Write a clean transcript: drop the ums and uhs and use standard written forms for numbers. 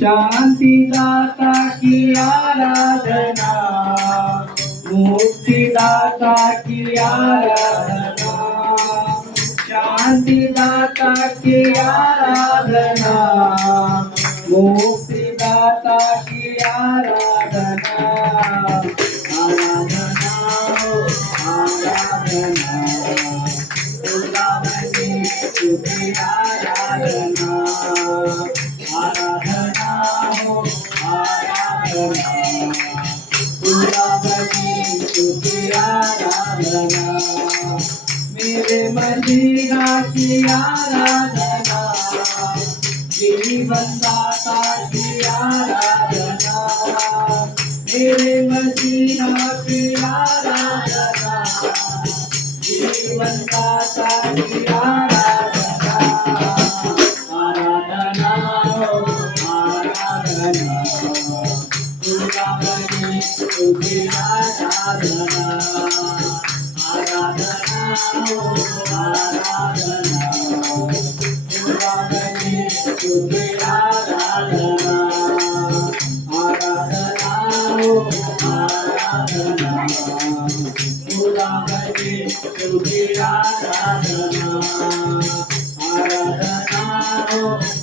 शांतिदाता की आराधना, मुक्तिदाता की आराधना, शांतिदाता की आराधना, मुक्तिदाता की आराधना, आराधना आराधना, खुदावंदी तुझी आराधना, आराधना हो आराधना, खुदावंदी तुझी आराधना, मेरे मदीना की आराधना, जीवनदाता की आराधना, मेरे मदीना की आराधना, जीवनदाता की आराधना, आराधना हो आराधना, खुदावंदी तुझी आराधना, आराधना हो आराधना, खुदावंदी तुझी आराधना, आराधना हो आराधना, खुदावंदी तुझी आराधना, आराधना हो